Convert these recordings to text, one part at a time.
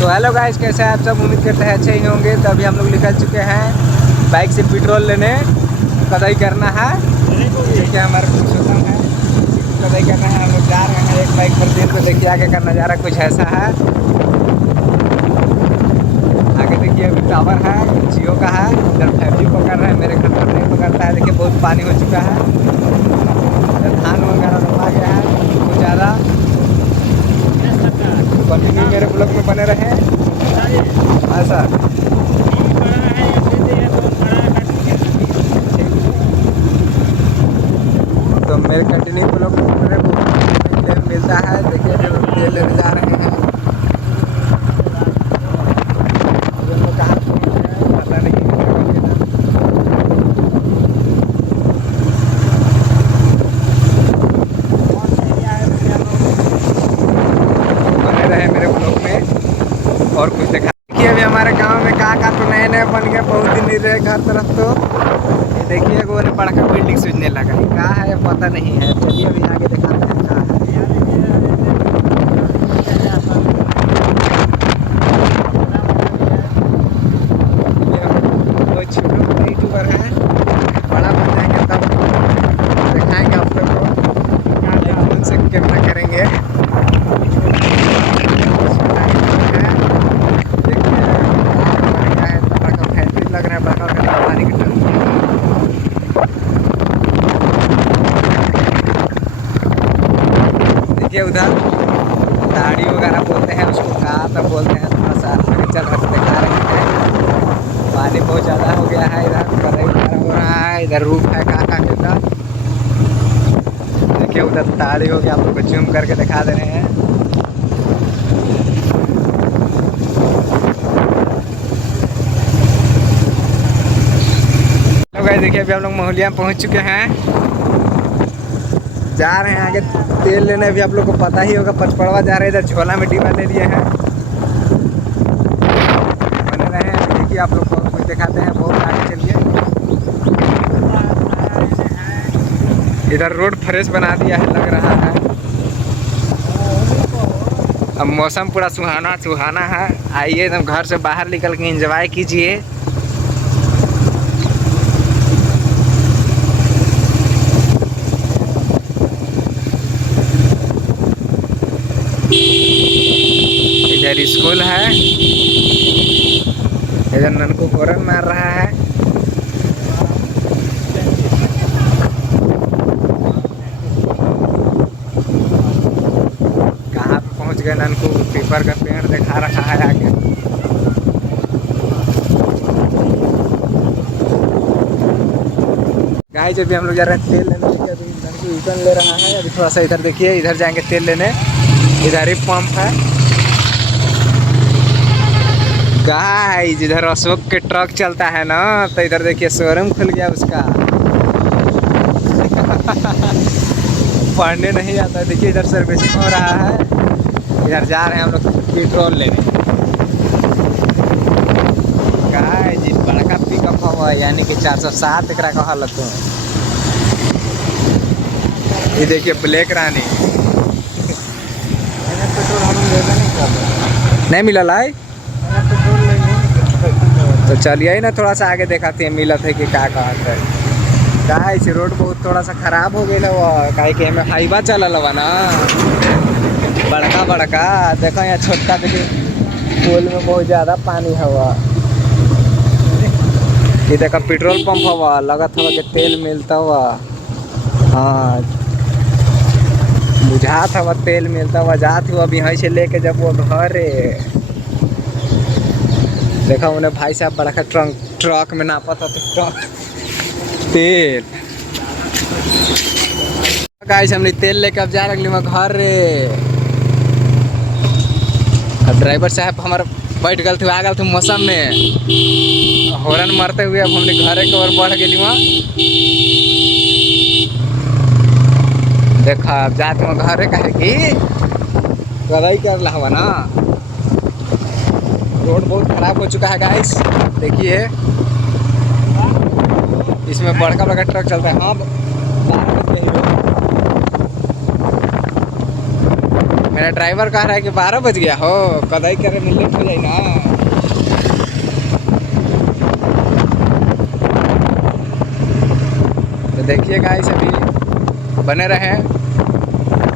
तो hello guys, कैसे हैं आप सब? उम्मीद करते हैं अच्छे ही होंगे। तो अभी हम लोग निकल चुके हैं बाइक से पेट्रोल लेने। कदाई करना है, देखिए हमारा कुछ होता है, कदाई करना है। हम लोग जा रहे हैं एक बाइक पर तेल। तो देखिए आगे का नज़ारा कुछ ऐसा है। आगे देखिए अभी टावर है, जियो का है। इधर 5G पकड़ रहे हैं, मेरे घर पर नहीं पकड़ता है। देखिए बहुत पानी हो चुका है, धान वगैरह रोपा गया है बहुत ज़्यादा। कंटिन्यू मेरे ब्लॉग में बने रहे। हाँ सर, तो मेरे कंटिन्यू ब्लॉग में बने रहे। तेल मिलता है, देखिए जो तेल लेने जा रहे हैं। हम लोग कहाँ पहुँच गए हैं पता नहीं। बने रहे मेरे ब्लॉग में और कुछ दिखा। देखिए अभी हमारे गांव में का तो नए नए बन गए, बहुत दिन नहीं रहे घर तरफ। तो ये देखिए वो बड़का बिल्डिंग सूझने लगा है, कहाँ है पता नहीं है। चलिए अभी आगे दिखाते हैं कहाँ है। ये बहुत छोटे यूट्यूबर हैं, बड़ा बन जाएंगे तब दिखाएंगे आप सबको। फोन से कैमरा करेंगे। लग रहा है बड़का पानी की टंकी। देखिए उधर ताड़ी वगैरह बोलते हैं उसको, कहाँ तक बोलते हैं, थोड़ा सा आगे चल रहा दिखा रहे हैं। पानी बहुत ज़्यादा हो गया है, इधर कढ़ाई वगैरह हो रहा है, इधर रूप है काका के का। देखिए उधर ताड़ी हो गया, आप लोग को जूम करके दिखा दे रहे हैं। तो गाइस देखिए अभी हम लोग महुलिया में पहुंच चुके हैं, जा रहे हैं आगे तेल लेने। अभी आप लोग को पता ही होगा, पचपड़वा जा रहे हैं। इधर झोला में डिब्बा ले लिए हैं, बने रहे हैं। देखिए आप लोग को कुछ दिखाते हैं, बहुत आगे चलिए। इधर रोड फ्रेश बना दिया है लग रहा है। अब मौसम पूरा सुहाना सुहाना है। आइए एकदम घर से बाहर निकल के एंजॉय कीजिए। इधर स्कूल है, इधर ननकू हॉर्न मार रहा है। कहाँ पे पहुँच गए ननकू? पीपर का पेड़ दिखा रहा है आगे। गाइस अभी हम लोग जा रहे हैं तेल लेने। देखिए अभी ननकू यूटर्न ले रहा है। अभी थोड़ा सा इधर देखिए, इधर जाएंगे तेल लेने। इधर ही पंप है गाइस, इधर अशोक के ट्रक चलता है ना, तो इधर देखिए शोरूम खुल गया उसका। पढ़ने नहीं आता। देखिए इधर सर्विसिंग हो रहा है। इधर जा रहे हैं हम लोग पेट्रोल लेने। गाइस जी बड़का पिकअप हुआ, यानी कि 407 एकरा का हालत है। ये देखिए ब्लैक रानी। नहीं मिला लाई तो चलिए ही ना, थोड़ा सा आगे दिखाते हैं मिलत है कि क्या कहा है। गाइस रोड बहुत थोड़ा सा खराब हो गया हुआ, काहे कि हमें हाईवा चलल हुआ ना बड़का बड़का। देखो यहाँ छोटा देखिए पुल में बहुत ज़्यादा पानी हवा। ये देखा पेट्रोल पंप हवा, लगत हवा कि तेल मिलता हुआ। हाँ बुझात हवा तेल मिलता हुआ। जात हुआ अभी यहाँ से लेके जब वो घर देखा उन्हें भाई साहब बड़ा ट्रक में नापा था तो ट्रक तेल। गाइस हमने तेल लेके अब जा रहे हैं घर रे। अब ड्राइवर साहब हमारे बैठ गए थे, आ गए थे मौसम में हॉर्न मारते हुए। अब हमने घर की ओर बढ़ गए वहाँ। देखा अब जाते वहाँ घर कहे कि कदाई कर ला हुआ ना। रोड बहुत खराब हो चुका है गाइस, देखिए इसमें बड़का बड़का ट्रक चलता है। हाँ 12 बज गए। मेरा गया, ड्राइवर कह रहा है कि 12 बज गया हो, कदाई करे में लेट हो जाए ना। तो देखिए गाइस अभी बने रहे,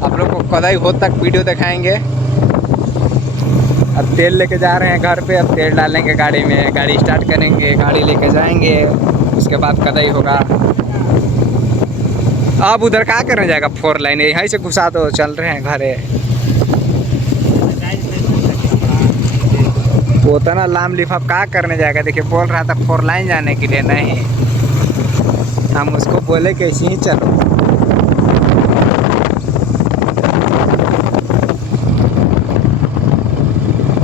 आप लोग को कदाई हो तक वीडियो दिखाएंगे। अब तेल लेके जा रहे हैं घर पे, अब तेल डालेंगे गाड़ी में, गाड़ी स्टार्ट करेंगे, गाड़ी लेके जाएंगे, उसके बाद कदाई होगा। अब उधर क्या करने जाएगा, 4 लाइन यहीं से घुसा दो, चल रहे हैं घरे। वो तो ना लाम लिफाफ क्या करने जाएगा, देखिए बोल रहा था 4 लाइन जाने के लिए, नहीं हम उसको बोले कि ऐसे ही चलो।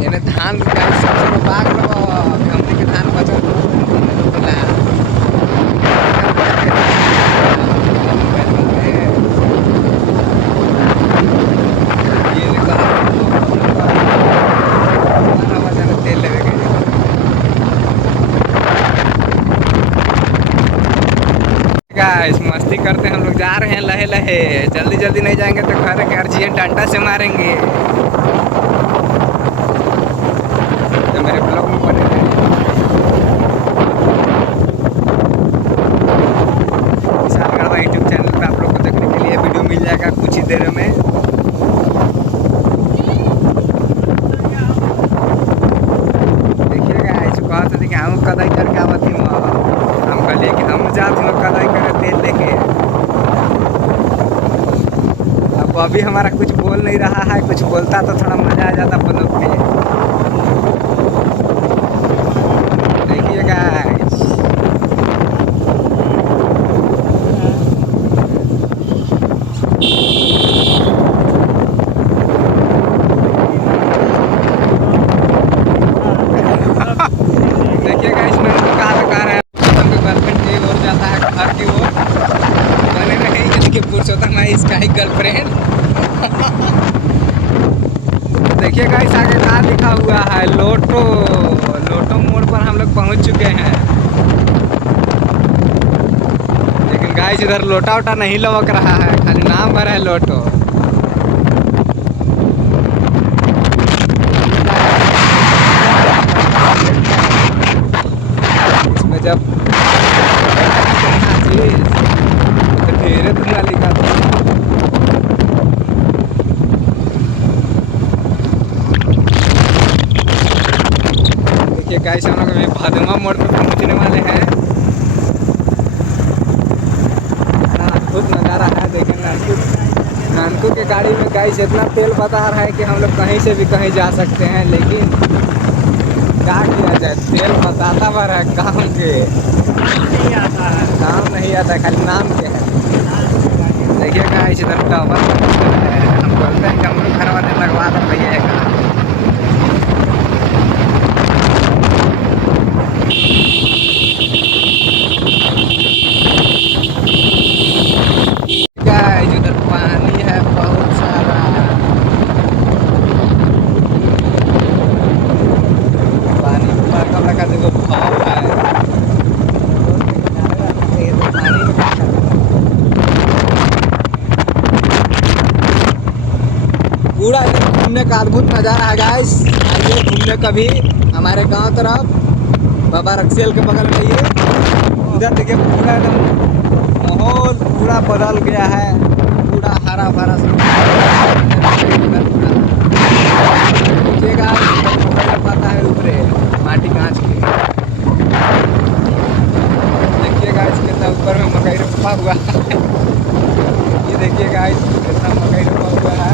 इन्हें धान सबसे बाग लो, हमने के धान बचल गाइस। मस्ती करते हम लोग जा रहे हैं लहे लहे, जल्दी जल्दी नहीं जाएंगे तो घर गार्जियन डंडा से मारेंगे। तो मेरे ब्लॉग में बने रहे, विशाल गढ़वा यूट्यूब चैनल पे आप लोग को देखने के लिए वीडियो मिल जाएगा कुछ ही देर में। देखिएगा ऐसे कहा था कि हम कदाई करके आवत थी, हम कहलिए कि हम जाते हैं कदाई करे तेल लेके। अब अभी हमारा कुछ बोल नहीं रहा है, कुछ बोलता तो थोड़ा मजा आ जाता ब्लॉग में। देखिएगा इसका ही गर्लफ्रेंड। देखिए गाइस आगे कहाँ लिखा हुआ है, लोटो। लोटो मोड़ पर हम लोग पहुंच चुके हैं, लेकिन गाइस इधर लोटा वोटा नहीं लवक रहा है, खाली नाम भरा है लोटो। इसमें जब ढेरे धुआं लिखा था। देखिए गाइस हम लोग भादमा मोड़ पर पहुंचने वाले हैं। अद्भुत नज़ारा है, देखें नानकू के गाड़ी में गाइस इतना तेल बता रहा है कि हम लोग कहीं से भी कहीं जा सकते हैं, लेकिन क्या किया जाए, तेल बताता भर है, काम के काम नहीं आता है, खाली नाम के है। देखिए गाइस इधर टावर हम बोलते हैं कि हम लोग घर वाले लगवा दो भैया का। गाइस इधर पानी है बहुत सारा, पानी बड़का देखो भाव है, पूरा घूमने का अद्भुत नज़ारा है गाइस। आइए घूमने कभी हमारे गांव तरफ, बाबा रक्सेल के बगल में ये उधर देखिए पूरा एकदम माहौल पूरा बदल गया है, पूरा हरा भरा देखिएगा। पता है ऊपरे माटी कांच की, देखिएगा कितना ऊपर में मकई रोपा हुआ है। ये देखिएगा कितना मकई रोपा हुआ है।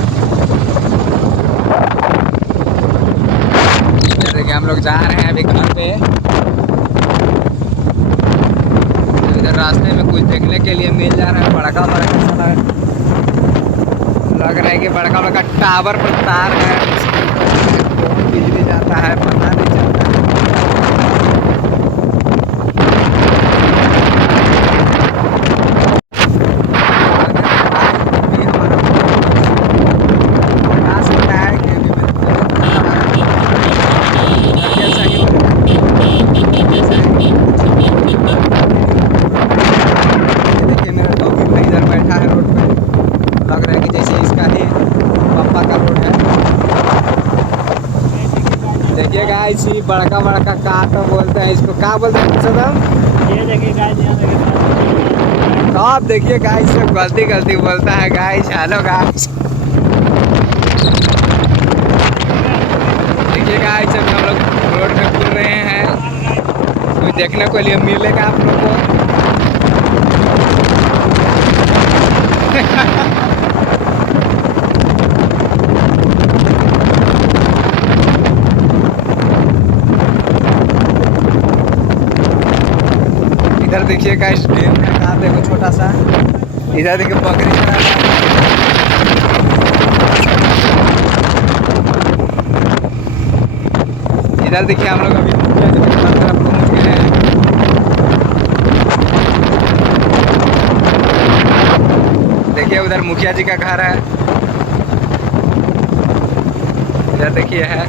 देखिए हम लोग जा रहे हैं अभी घर पे, इधर रास्ते में कुछ देखने के लिए मिल जा रहा है, बड़का लग रहा है कि बड़का टावर पर तार है, बिजली जाता है पता नहीं चलता है। लग रहा है कि जैसे इसका ही पापा का रोड है। देखिए गाइस ये बड़का बड़का का तो बोलते हैं इसको, क्या बोलते हैं सदम? ये देखिए गाइस, यहाँ देखिए तो आप देखिए गाइस सब गलती गलती बोलता है गाइस। हेलो गाइस, देखिए गाइस अभी हम लोग रोड पे घूम रहे हैं, कोई देखने को लिए मिलेगा आप लोग को। इधर देखिए गाइस डेम है, कहाँ देखो छोटा सा, इधर देखिए बकरी चरा रहा है। इधर देखिए हम लोग अभी मुखिया जी के घर तरफ पहुँच गए हैं। देखिए उधर मुखिया जी का घर है, इधर देखिए है।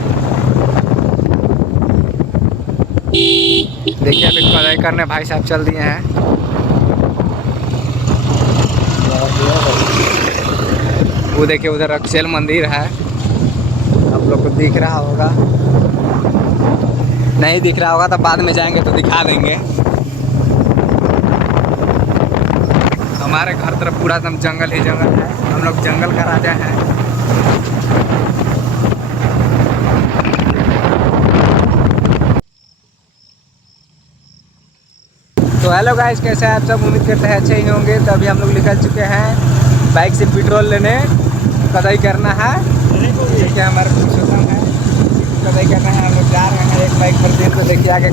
देखिए अभी खुदाई करने भाई साहब चल दिए हैं। वो देखिए उधर अक्षेल मंदिर है, आप लोग को दिख रहा होगा, नहीं दिख रहा होगा तो बाद में जाएंगे तो दिखा देंगे। हमारे घर तरफ पूरा एकदम जंगल ही जंगल है, हम लोग जंगल का राजा हैं। तो हेलो गाइस, कैसे हैं आप सब? उम्मीद करते हैं अच्छे ही होंगे। तो अभी हम लोग निकल चुके हैं बाइक से पेट्रोल लेने, खुदाई करना है। देखिए हमारे पुरुषोत्तम है, खुदाई करना है, हम लोग जा रहे हैं एक बाइक पर दिन। तो देखिए आगे